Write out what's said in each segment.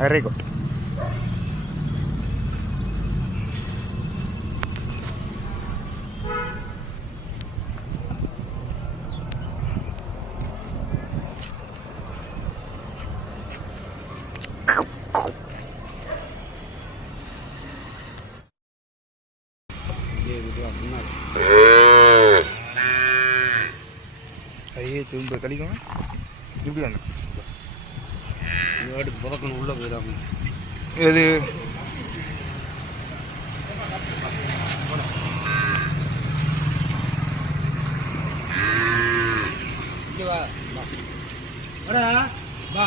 Very good. கையை திரும்ப கழிக்கணும். இப்படி வாங்க. வாட்டுக்கு புதக்கணும் உள்ளே போயிடாம. எது வா வா வா வா.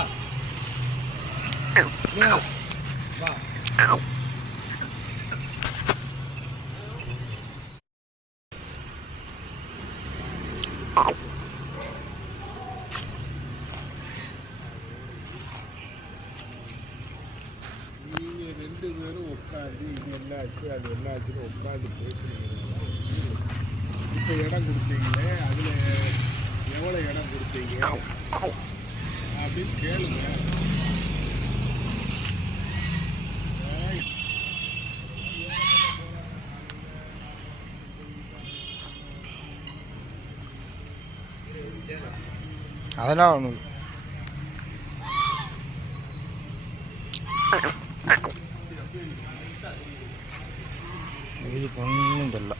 நீங்கள் 2 பேரும் உட்காந்து இது என்ன ஆச்சு அது என்ன ஆச்சுன்னு உட்காந்து பேசுனீங்கன்னா இப்போ இடம் கொடுத்தீங்களே அதில் எவ்வளோ இடம் கொடுத்தீங்க அப்படின்னு கேளுங்க. அதெல்லாம் ஒன்று இது ஒன்றும் தெரியல.